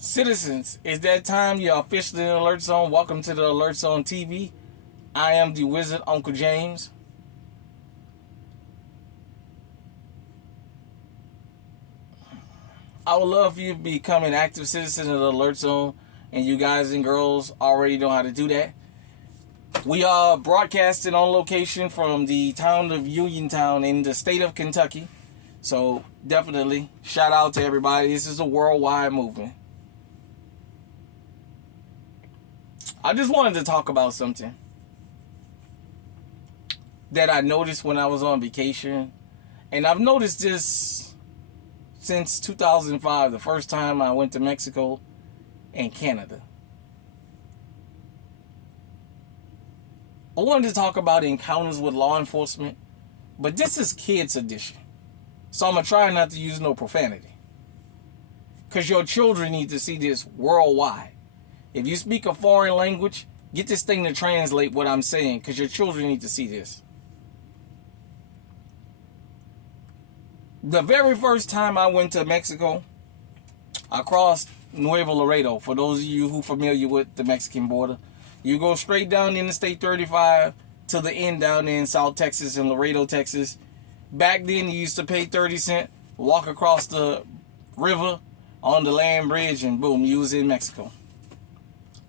Citizens, it's that time. You're officially in the Alert Zone. Welcome to the Alert Zone TV. I am the Wizard, Uncle James. I would love for you to become an active citizen of the Alert Zone, and you guys and girls already know how to do that. We are broadcasting on location from the town of Uniontown in the state of Kentucky. So definitely shout out to everybody. This is a worldwide movement. I just wanted to talk about something that I noticed when I was on vacation. And I've noticed this since 2005, the first time I went to Mexico and Canada. I wanted to talk about encounters with law enforcement, but this is kids edition. So I'm going to try not to use no profanity. Because your children need to see this worldwide. If you speak a foreign language, get this thing to translate what I'm saying, because your children need to see this. The very first time I went to Mexico, I crossed Nuevo Laredo. For those of you who are familiar with the Mexican border, you go straight down Interstate 35 to the end down there in South Texas and Laredo, Texas. Back then, you used to pay 30 cents, walk across the river on the land bridge, and boom, you was in Mexico.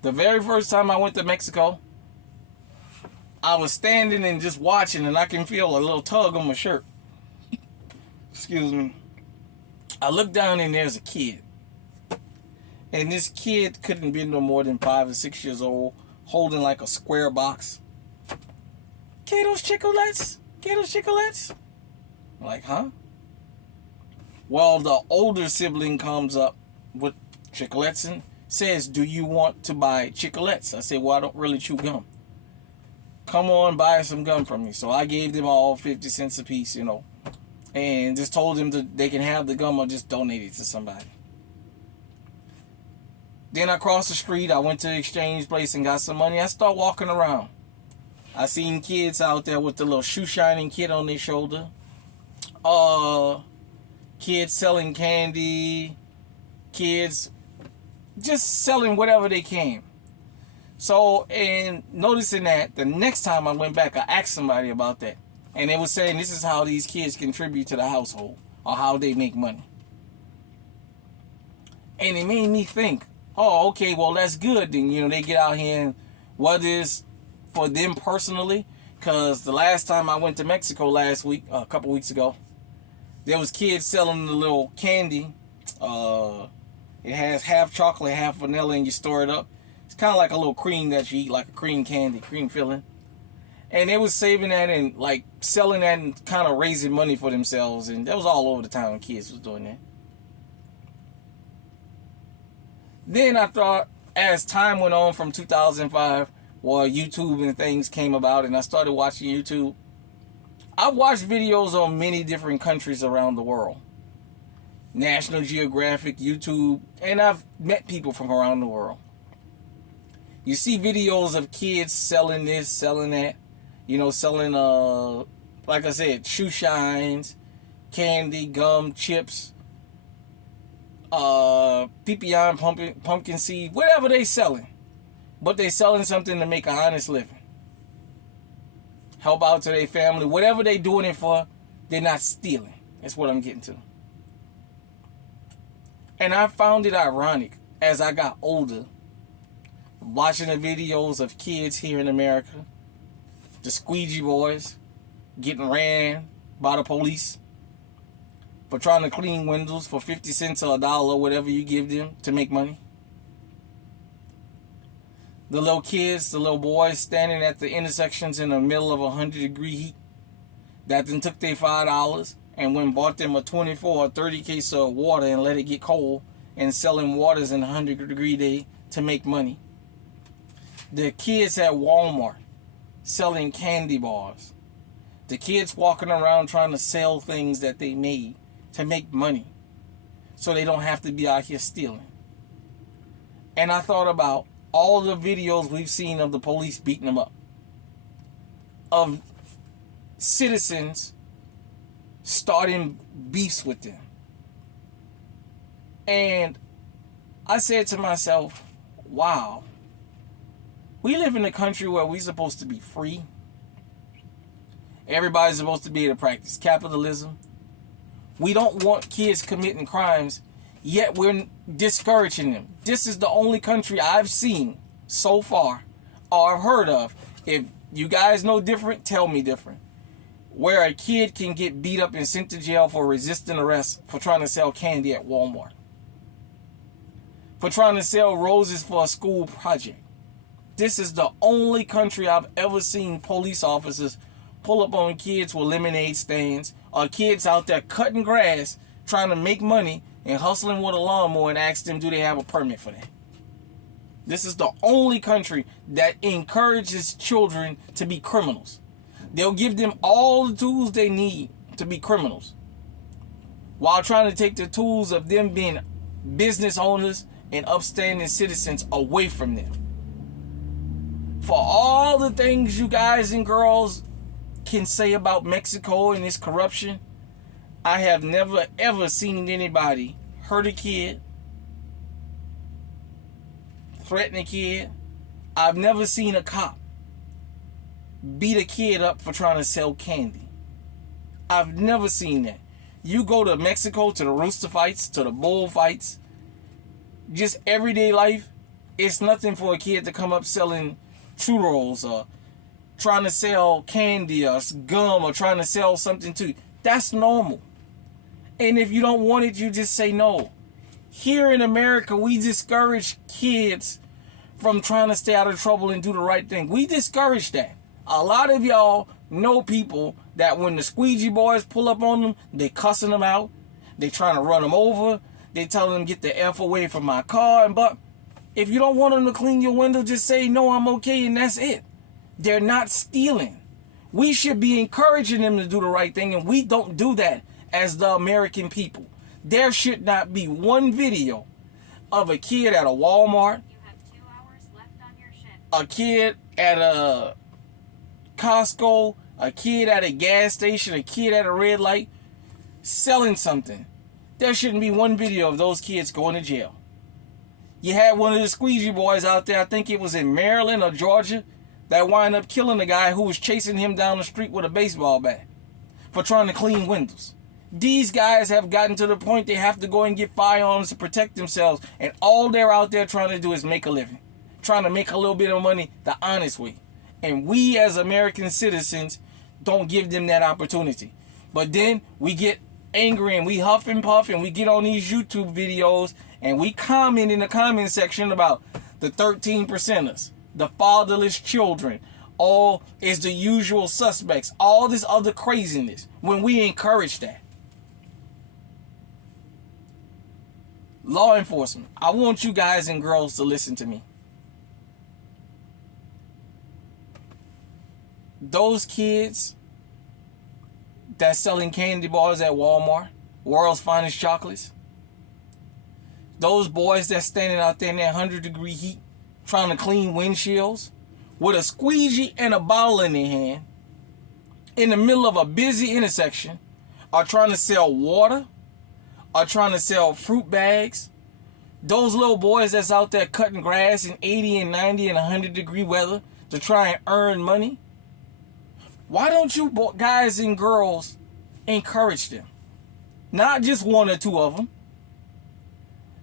The very first time I went to Mexico, I was standing and just watching, and I can feel a little tug on my shirt. Excuse me. I looked down, and there's a kid. And this kid couldn't be no more than 5 or 6 years old, holding like a square box. Get those chocolates? Get those chocolates? I'm like, huh? Well, the older sibling comes up with chocolates and says, do you want to buy chocolates? I said, well, I don't really chew gum. Come on, buy some gum from me. So I gave them all 50 cents a piece, and just told them that they can have the gum or just donate it to somebody. Then I crossed the street. I went to the exchange place and got some money. I start walking around. I seen kids out there with the little shoe shining kid on their shoulder. Kids selling candy. Kids just selling whatever they can. So, and noticing that, the next time I went back, I asked somebody about that. And they were saying this is how these kids contribute to the household, or how they make money. And it made me think, oh, okay, well, that's good. Then, they get out here, and what is for them personally? Because the last time I went to Mexico last week, a couple weeks ago, there was kids selling the little candy. It has half chocolate, half vanilla, and you stir it up. It's kind of like a little cream that you eat, like a cream candy, cream filling. And they was saving that and like selling that and kind of raising money for themselves. And that was all over the town when kids was doing that. Then I thought, as time went on from 2005, YouTube and things came about, and I started watching YouTube. I watched videos on many different countries around the world. National Geographic, YouTube, and I've met people from around the world. You see videos of kids selling this, selling that, selling, like I said, shoe shines, candy, gum, chips, pepion, pumpkin seed, whatever they selling. But they selling something to make an honest living. Help out to their family. Whatever they doing it for, they're not stealing. That's what I'm getting to. And I found it ironic as I got older, watching the videos of kids here in America, the squeegee boys getting ran by the police for trying to clean windows for 50 cents or $1, whatever you give them to make money. The little kids, the little boys standing at the intersections in the middle of 100-degree heat that then took their $5 and went and bought them a 24 or 30 case of water and let it get cold and selling waters in a 100-degree day to make money. The kids at Walmart selling candy bars. The kids walking around trying to sell things that they made to make money so they don't have to be out here stealing. And I thought about all the videos we've seen of the police beating them up, of citizens starting beefs with them. And I said to myself, wow, we live in a country where we're supposed to be free. Everybody's supposed to be able to practice capitalism. We don't want kids committing crimes, yet we're discouraging them. This is the only country I've seen so far, or I've heard of. If you guys know different, tell me different. Where a kid can get beat up and sent to jail for resisting arrest for trying to sell candy at Walmart. For trying to sell roses for a school project. This is the only country I've ever seen police officers pull up on kids with lemonade stands, or kids out there cutting grass, trying to make money and hustling with a lawnmower, and ask them, do they have a permit for that? This is the only country that encourages children to be criminals. They'll give them all the tools they need to be criminals, while trying to take the tools of them being business owners and upstanding citizens away from them. For all the things you guys and girls can say about Mexico and its corruption, I have never ever seen anybody hurt a kid, threaten a kid. I've never seen a cop beat a kid up for trying to sell candy. I've never seen that. You go to Mexico, to the rooster fights, to the bull fights, just everyday life, it's nothing for a kid to come up selling churros or trying to sell candy or gum or trying to sell something to you. That's normal. And if you don't want it, you just say no. Here in America, we discourage kids from trying to stay out of trouble and do the right thing. We discourage that. A lot of y'all know people that when the squeegee boys pull up on them, they cussing them out. They trying to run them over. They telling them, get the F away from my car. But if you don't want them to clean your window, just say, no, I'm okay, and that's it. They're not stealing. We should be encouraging them to do the right thing, and we don't do that as the American people. There should not be one video of a kid at a Walmart, You have 2 hours left on your shift. a kid at a Costco, a kid at a gas station, a kid at a red light selling something. There shouldn't be one video of those kids going to jail. You had one of the squeegee boys out there, I think it was in Maryland or Georgia, that wind up killing a guy who was chasing him down the street with a baseball bat for trying to clean windows. These guys have gotten to the point they have to go and get firearms to protect themselves, and all they're out there trying to do is make a living, trying to make a little bit of money the honest way. And we as American citizens don't give them that opportunity. But then we get angry and we huff and puff and we get on these YouTube videos and we comment in the comment section about the 13 percenters, the fatherless children, all is the usual suspects, all this other craziness, when we encourage that. Law enforcement, I want you guys and girls to listen to me. Those kids that's selling candy bars at Walmart, world's finest chocolates, those boys that's standing out there in that 100-degree heat trying to clean windshields with a squeegee and a bottle in their hand in the middle of a busy intersection, are trying to sell water, are trying to sell fruit bags. Those little boys that's out there cutting grass in 80 and 90 and 100-degree weather to try and earn money. Why don't you guys and girls encourage them? Not just one or two of them.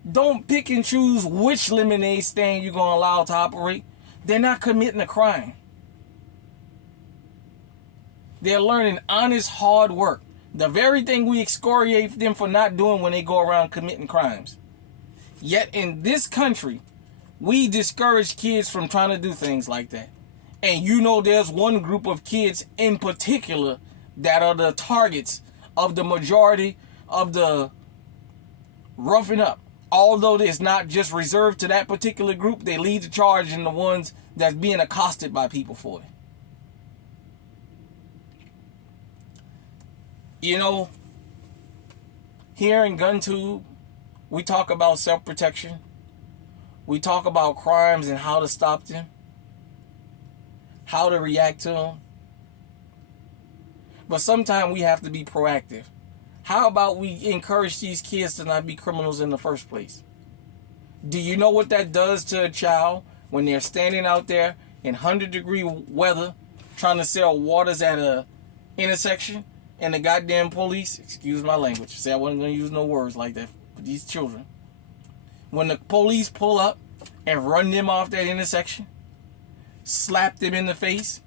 Don't pick and choose which lemonade stand you're going to allow to operate. They're not committing a crime. They're learning honest, hard work. The very thing we excoriate them for not doing when they go around committing crimes. Yet in this country, we discourage kids from trying to do things like that. And you know there's one group of kids in particular that are the targets of the majority of the roughing up. Although it's not just reserved to that particular group, they lead the charge in the ones that's being accosted by people for it. You know, here in GunTube, we talk about self-protection. We talk about crimes and how to stop them, how to react to them. But sometimes we have to be proactive. How about we encourage these kids to not be criminals in the first place? Do you know what that does to a child when they're standing out there in 100-degree weather trying to sell waters at a intersection and the goddamn police, excuse my language, say I wasn't going to use no words like that for these children. When the police pull up and run them off that intersection, slap them in the face,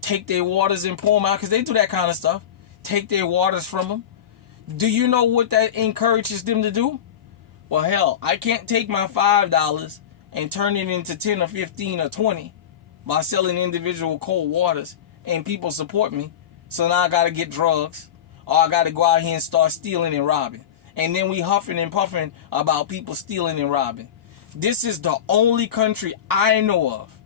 take their waters and pour them out, because they do that kind of stuff, take their waters from them. Do you know what that encourages them to do? Well, hell, I can't take my $5 and turn it into 10 or 15 or 20 by selling individual cold waters and people support me. So now I got to get drugs, or I got to go out here and start stealing and robbing. And then we huffing and puffing about people stealing and robbing. This is the only country I know of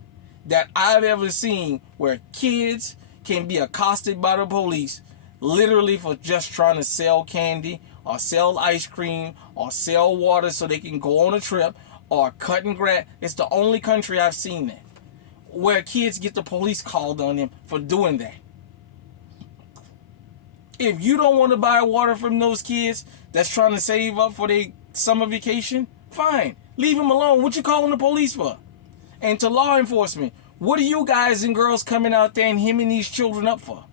that I've ever seen where kids can be accosted by the police literally for just trying to sell candy or sell ice cream or sell water so they can go on a trip or cutting grass. It's the only country I've seen that where kids get the police called on them for doing that. If you don't want to buy water from those kids that's trying to save up for their summer vacation, fine. Leave them alone. What you calling the police for? And to law enforcement, what are you guys and girls coming out there and hemming these children up for?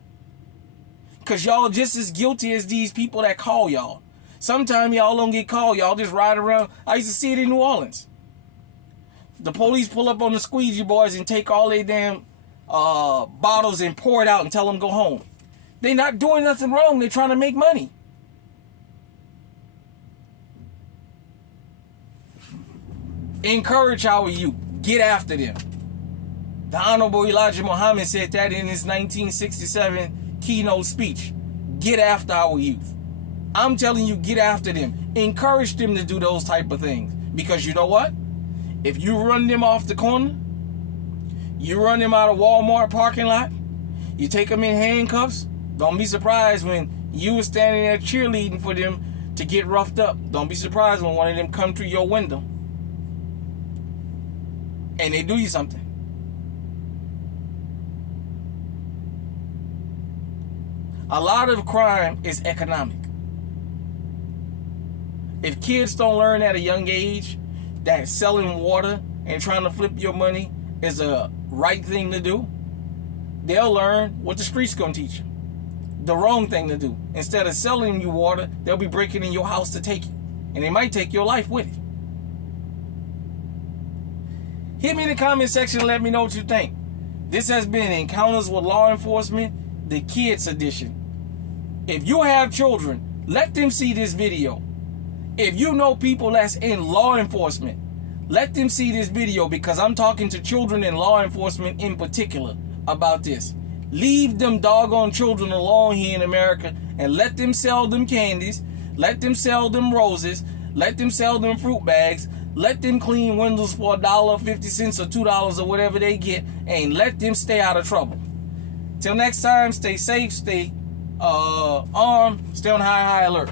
Because y'all just as guilty as these people that call y'all. Sometimes y'all don't get called. Y'all just ride around. I used to see it in New Orleans. The police pull up on the squeegee boys and take all their damn bottles and pour it out and tell them go home. They're not doing nothing wrong. They're trying to make money. Encourage our youth. Get after them. The Honorable Elijah Muhammad said that in his 1967 keynote speech. Get after our youth. I'm telling you, get after them. Encourage them to do those type of things. Because you know what? If you run them off the corner, you run them out of Walmart parking lot, you take them in handcuffs, don't be surprised when you were standing there cheerleading for them to get roughed up. Don't be surprised when one of them come through your window and they do you something. A lot of crime is economic. If kids don't learn at a young age that selling water and trying to flip your money is a right thing to do, they'll learn what the streets gonna teach them. The wrong thing to do. Instead of selling you water, they'll be breaking in your house to take it. And they might take your life with it. Hit me in the comment section and let me know what you think. This has been Encounters with Law Enforcement, the Kids Edition. If you have children, let them see this video. If you know people that's in law enforcement, let them see this video, because I'm talking to children in law enforcement in particular about this. Leave them doggone children alone here in America and let them sell them candies, let them sell them roses, let them sell them fruit bags, let them clean windows for $1.50 or $2 or whatever they get, and let them stay out of trouble. Till next time, stay safe, stay armed, stay on high alert.